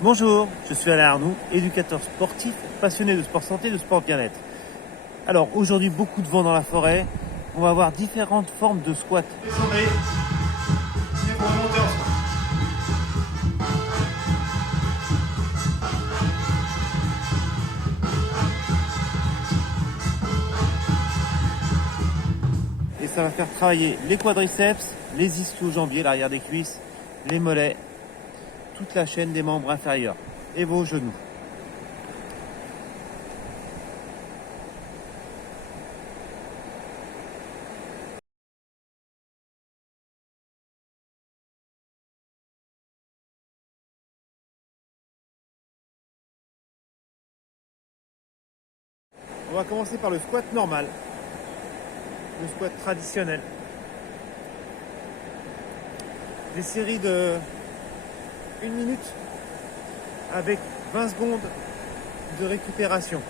Bonjour, je suis Alain Arnoux, éducateur sportif, passionné de sport santé et de sport bien-être. Alors aujourd'hui, beaucoup de vent dans la forêt. On va avoir différentes formes de squat. Descendez, et vous remontez en squat. Et ça va faire travailler les quadriceps, les ischio-jambiers, l'arrière des cuisses, les mollets, toute la chaîne des membres inférieurs et vos genoux. On va commencer par le squat normal, le squat traditionnel. Des séries de 1 minute avec 20 secondes de récupération.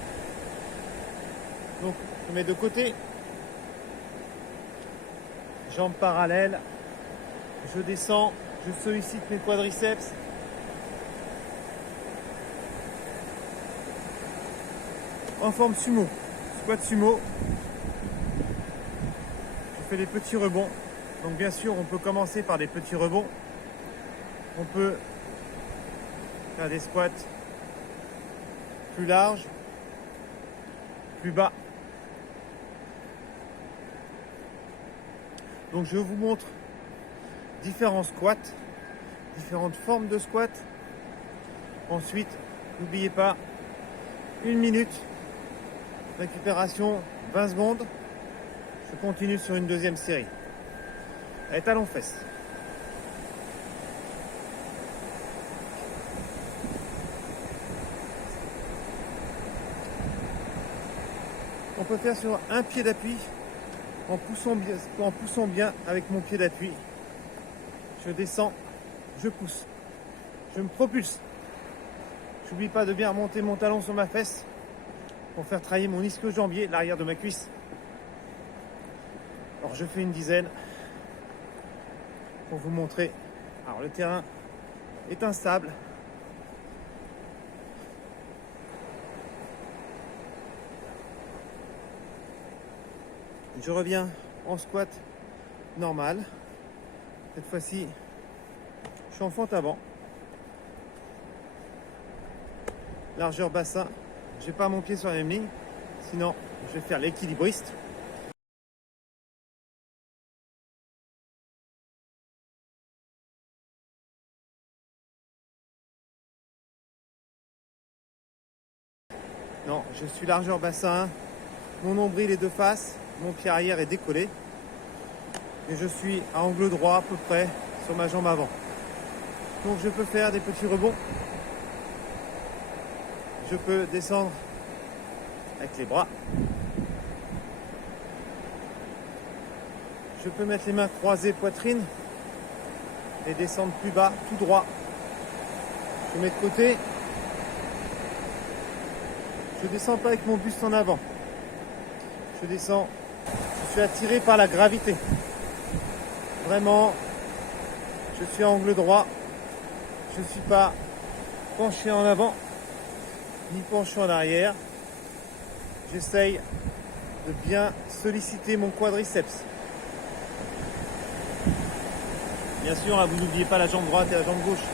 Donc je mets de côté, jambes parallèles, je descends, je sollicite mes quadriceps. En forme sumo, squat sumo. Je fais des petits rebonds. Donc bien sûr, on peut commencer par des petits rebonds. On peut faire des squats plus larges, plus bas. Donc je vous montre différents squats, différentes formes de squats. Ensuite, n'oubliez pas, 1 minute, récupération 20 secondes. Je continue sur une deuxième série. Allez, talons fesses. On peut faire sur un pied d'appui en poussant bien avec mon pied d'appui. Je descends, je pousse, je me propulse. J'oublie pas de bien remonter mon talon sur ma fesse pour faire travailler mon ischio-jambier, l'arrière de ma cuisse. Alors je fais une dizaine pour vous montrer. Alors le terrain est instable. Je reviens en squat normal. Cette fois-ci, je suis en fente avant. Largeur bassin. Je n'ai pas mon pied sur la même ligne. Sinon, je vais faire l'équilibriste. Non, je suis largeur bassin. Mon nombril est de face. Mon pied arrière est décollé. Et je suis à angle droit à peu près sur ma jambe avant. Donc je peux faire des petits rebonds. Je peux descendre avec les bras. Je peux mettre les mains croisées poitrine et descendre plus bas, tout droit. Je mets de côté. Je descends pas avec mon buste en avant. Je descends. Je suis attiré par la gravité. Vraiment, je suis à angle droit. Je ne suis pas penché en avant ni penché en arrière. J'essaye de bien solliciter mon quadriceps. Bien sûr, là, vous n'oubliez pas la jambe droite et la jambe gauche.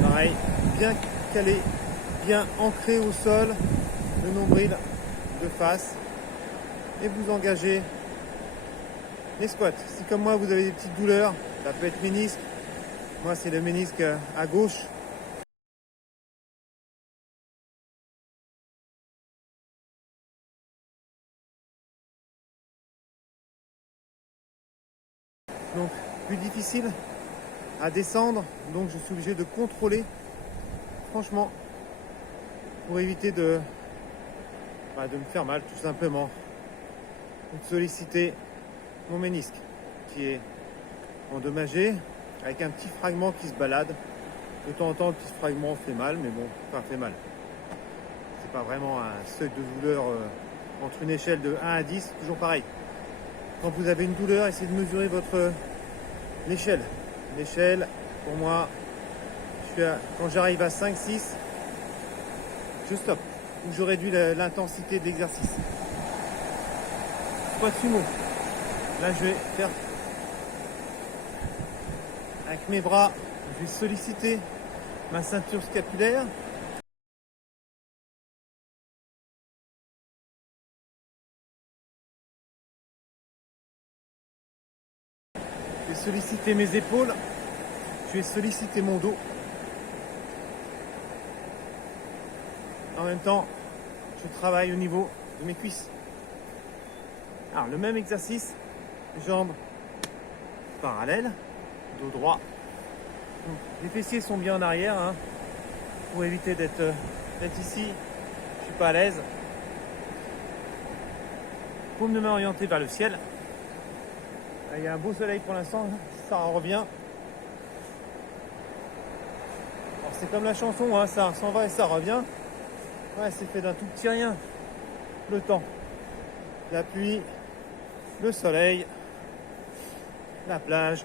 Pareil, bien calé, bien ancré au sol, le nombril de face. Et vous engagez les squats. Si comme moi vous avez des petites douleurs, ça peut être ménisque. Moi c'est le ménisque à gauche. Donc plus difficile à descendre, donc je suis obligé de contrôler, franchement, pour éviter de me faire mal tout simplement. De solliciter mon ménisque qui est endommagé avec un petit fragment qui se balade. De temps en temps, le petit fragment fait mal, mais bon, enfin fait mal. C'est pas vraiment un seuil de douleur entre une échelle de 1 à 10, c'est toujours pareil. Quand vous avez une douleur, essayez de mesurer l'échelle. L'échelle, pour moi, je Quand j'arrive à 5, 6, je stoppe. Ou je réduis l'intensité de l'exercice. Squat sumo. Là, je vais faire avec mes bras, je vais solliciter ma ceinture scapulaire. Je vais solliciter mes épaules. Je vais solliciter mon dos. En même temps, je travaille au niveau de mes cuisses. Alors, le même exercice, jambes parallèles, dos droit. Donc, les fessiers sont bien en arrière, hein, pour éviter d'être ici. Je suis pas à l'aise. Paume de main orientée vers le ciel. Là, il y a un beau soleil pour l'instant, ça en revient. Alors, c'est comme la chanson, hein, ça s'en va et ça revient. Ouais, c'est fait d'un tout petit rien. Le temps, la pluie, le soleil, la plage,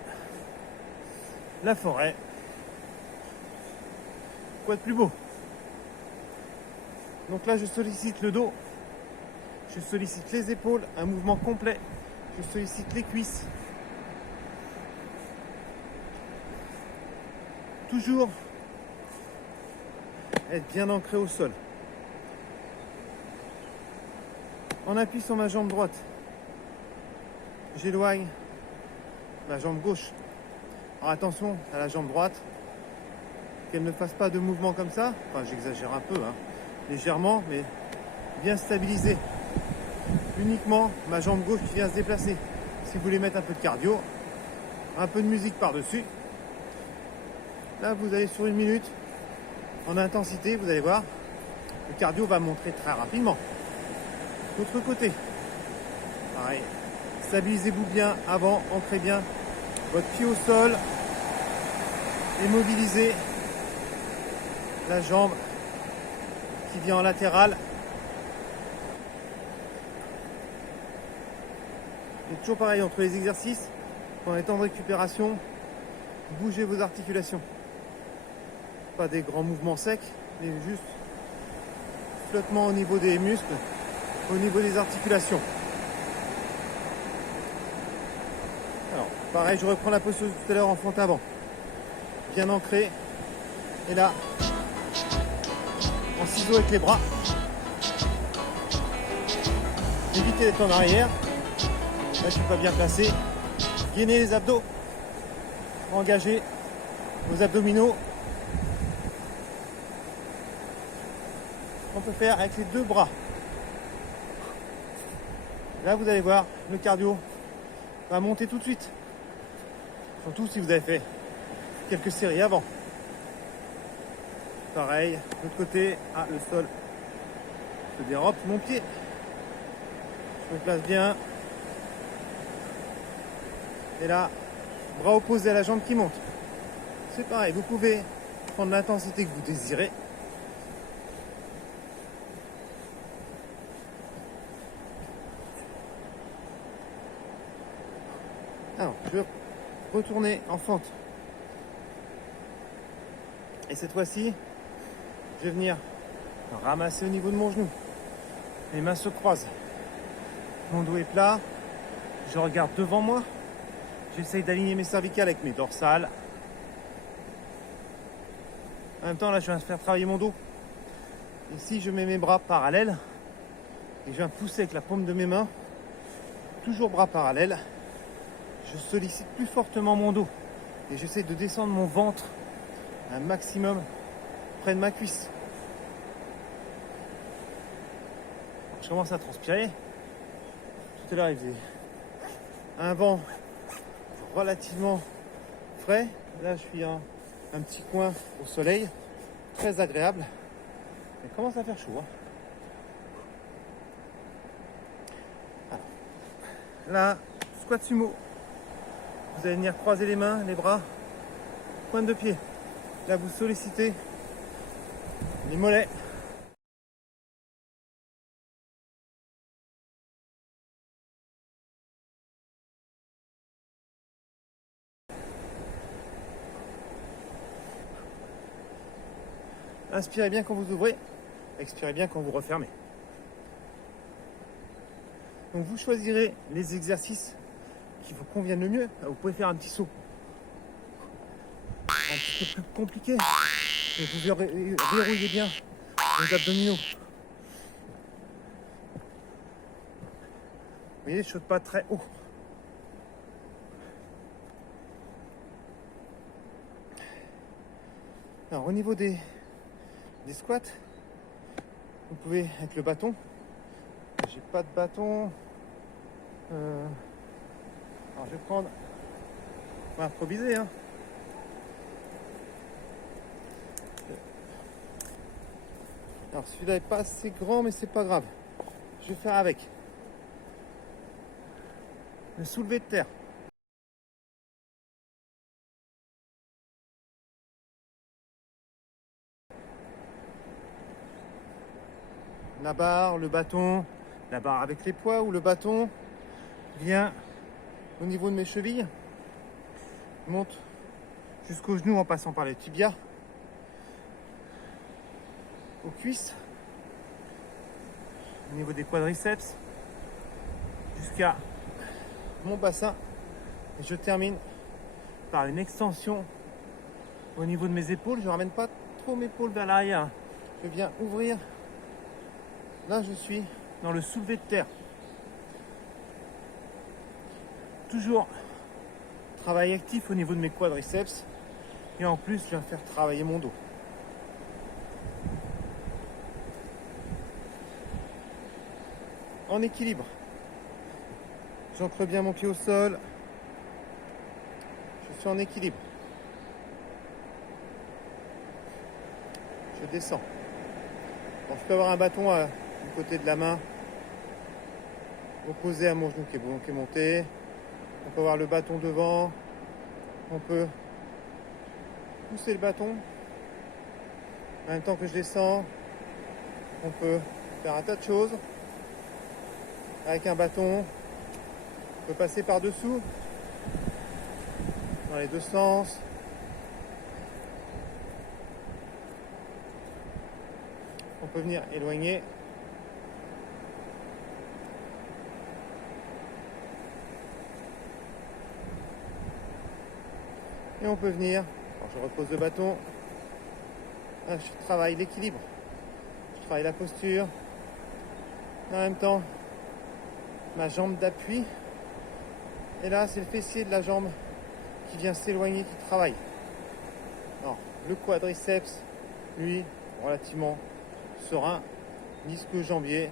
la forêt. Quoi de plus beau? Donc là, je sollicite le dos, je sollicite les épaules, un mouvement complet, je sollicite les cuisses. Toujours être bien ancré au sol. En appui sur ma jambe droite, j'éloigne ma jambe gauche. Alors attention à la jambe droite, qu'elle ne fasse pas de mouvement comme ça. Enfin, j'exagère un peu, hein, légèrement, mais bien stabilisé. Uniquement ma jambe gauche qui vient se déplacer. Si vous voulez mettre un peu de cardio, un peu de musique par-dessus. Là, vous allez sur 1 minute en intensité, vous allez voir, le cardio va monter très rapidement. L'autre côté, pareil, stabilisez-vous bien avant, ancrez bien votre pied au sol et mobilisez la jambe qui vient en latéral. Et toujours pareil entre les exercices, pendant les temps de récupération, bougez vos articulations. Pas des grands mouvements secs, mais juste flottement au niveau des muscles, au niveau des articulations. Alors, pareil, je reprends la posture de tout à l'heure en front avant. Bien ancré. Et là, en ciseaux avec les bras. Évitez d'être en arrière. Là, je suis pas bien placé. Gainez les abdos. Engagez vos abdominaux. On peut faire avec les 2 bras. Là, vous allez voir, le cardio va monter tout de suite. Surtout si vous avez fait quelques séries avant. Pareil, de l'autre côté, le sol se dérobe sous mon pied. Je me place bien. Et là, bras opposés à la jambe qui monte. C'est pareil, vous pouvez prendre l'intensité que vous désirez. Alors, je vais retourner en fente. Et cette fois-ci, je vais venir ramasser au niveau de mon genou. Les mains se croisent. Mon dos est plat. Je regarde devant moi. J'essaye d'aligner mes cervicales avec mes dorsales. En même temps, là, je viens faire travailler mon dos. Ici, je mets mes bras parallèles. Et je viens pousser avec la paume de mes mains. Toujours bras parallèles. Je sollicite plus fortement mon dos. Et j'essaie de descendre mon ventre un maximum près de ma cuisse. Alors, je commence à transpirer. Tout à l'heure, il faisait un vent relativement frais. Là, je suis un petit coin au soleil, très agréable. Il commence à faire chaud, hein. Alors, là, squat sumo. Vous allez venir croiser les mains, les bras, pointe de pied. Là, vous sollicitez les mollets. Inspirez bien quand vous ouvrez, expirez bien quand vous refermez. Donc vous choisirez les exercices qui vous conviennent le mieux. Vous pouvez faire un petit saut un petit peu plus compliqué, mais vous verrouillez bien vos abdominaux. Vous voyez, je ne saute pas très haut. Alors au niveau des squats, vous pouvez avec le bâton. J'ai pas de bâton. Alors je vais prendre. On va improviser. Hein. Alors celui-là n'est pas assez grand, mais c'est pas grave. Je vais faire avec. Le soulevé de terre. La barre, le bâton, la barre avec les poids ou le bâton vient au niveau de mes chevilles, monte jusqu'aux genoux en passant par les tibias, aux cuisses, au niveau des quadriceps, jusqu'à mon bassin. Et je termine par une extension au niveau de mes épaules. Je ne ramène pas trop mes épaules vers l'arrière. Je viens ouvrir. Là, je suis dans le soulevé de terre. Toujours travail actif au niveau de mes quadriceps. Et en plus, je viens faire travailler mon dos. En équilibre. J'ancre bien mon pied au sol. Je suis en équilibre. Je descends. Bon, je peux avoir un bâton du côté de la main opposé à mon genou qui est monté. On peut avoir le bâton devant. On peut pousser le bâton en même temps que je descends. On peut faire un tas de choses avec un bâton. On peut passer par dessous dans les deux sens. On peut venir éloigner. Et on peut venir. Alors je repose le bâton. Là, je travaille l'équilibre. Je travaille la posture. En même temps, ma jambe d'appui. Et là, c'est le fessier de la jambe qui vient s'éloigner, qui travaille. Alors, le quadriceps, lui, relativement serein. L'ischio-jambier,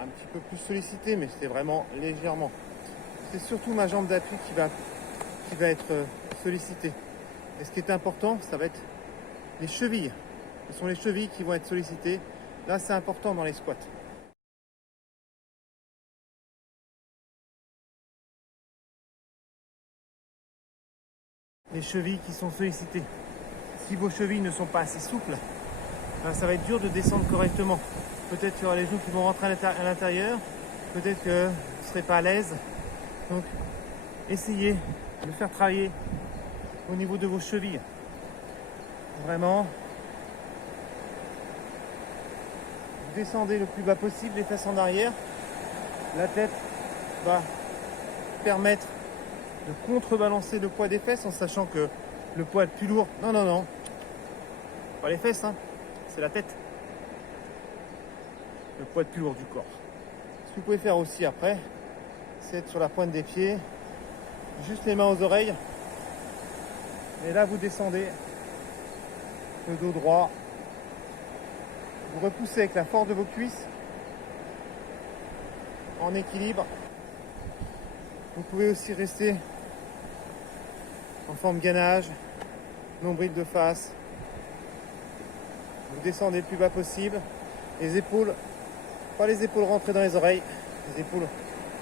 un petit peu plus sollicité, mais c'est vraiment légèrement. C'est surtout ma jambe d'appui qui va être sollicitée. Et ce qui est important, ça va être les chevilles. Ce sont les chevilles qui vont être sollicitées. Là, c'est important dans les squats. Les chevilles qui sont sollicitées. Si vos chevilles ne sont pas assez souples, ben ça va être dur de descendre correctement. Peut-être qu'il y aura les genoux qui vont rentrer à l'intérieur. Peut-être que vous ne serez pas à l'aise. Donc, essayez de faire travailler au niveau de vos chevilles. Vraiment, vous descendez le plus bas possible, les fesses en arrière. La tête va permettre de contrebalancer le poids des fesses en sachant que le poids est plus lourd. Non. Pas les fesses, hein. C'est la tête. Le poids est plus lourd du corps. Ce que vous pouvez faire aussi après, c'est être sur la pointe des pieds, juste les mains aux oreilles. Et là, vous descendez le dos droit. Vous repoussez avec la force de vos cuisses en équilibre. Vous pouvez aussi rester en forme gainage, nombril de face. Vous descendez le plus bas possible. Les épaules, pas les épaules rentrées dans les oreilles, les épaules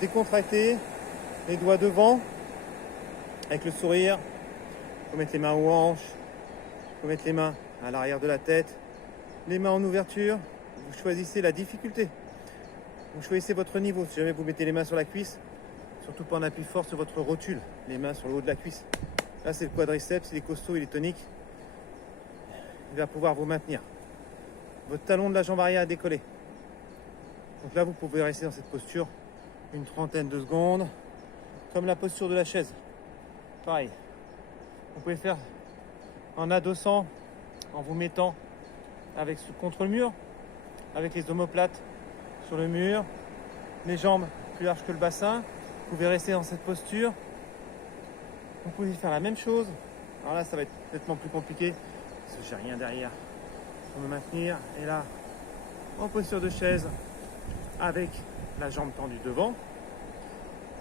décontractées, les doigts devant, avec le sourire. Il faut mettre les mains aux hanches, il faut mettre les mains à l'arrière de la tête, les mains en ouverture. Vous choisissez la difficulté. Vous choisissez votre niveau. Si jamais vous mettez les mains sur la cuisse, surtout pas en appui fort sur votre rotule, les mains sur le haut de la cuisse. Là, c'est le quadriceps, il est costaud, il est tonique. il va pouvoir vous maintenir. Votre talon de la jambe arrière est décollé. Donc là, vous pouvez rester dans cette posture une trentaine de secondes, comme la posture de la chaise. Pareil. Vous pouvez faire en adossant, en vous mettant contre le mur, avec les omoplates sur le mur, les jambes plus larges que le bassin. Vous pouvez rester dans cette posture. Vous pouvez faire la même chose. Alors là, ça va être nettement plus compliqué parce que j'ai rien derrière pour me maintenir. Et là, en posture de chaise, avec la jambe tendue devant.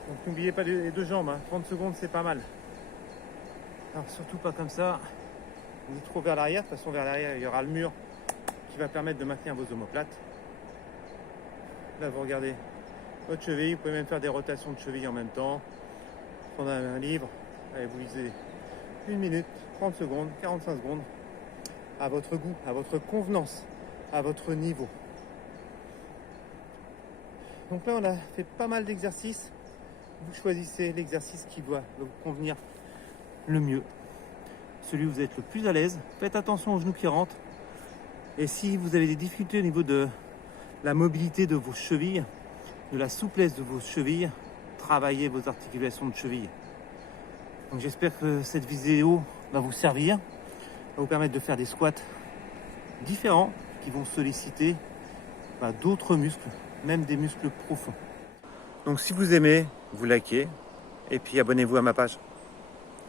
Donc n'oubliez pas les deux jambes, 30 secondes c'est pas mal. Alors surtout pas comme ça, ni trop vers l'arrière. De toute façon vers l'arrière il y aura le mur qui va permettre de maintenir vos omoplates. Là vous regardez votre cheville, vous pouvez même faire des rotations de cheville en même temps. Prendre un livre, allez, vous lisez 1 minute, 30 secondes, 45 secondes, à votre goût, à votre convenance, à votre niveau. Donc là on a fait pas mal d'exercices. Vous choisissez l'exercice qui va vous convenir le mieux, celui où vous êtes le plus à l'aise. Faites attention aux genoux qui rentrent. Et si vous avez des difficultés au niveau de la mobilité de vos chevilles, de la souplesse de vos chevilles, travaillez vos articulations de cheville. Donc j'espère que cette vidéo va vous servir, va vous permettre de faire des squats différents qui vont solliciter d'autres muscles, même des muscles profonds. Donc si vous aimez, vous likez et puis abonnez-vous à ma page.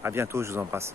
À bientôt, je vous embrasse.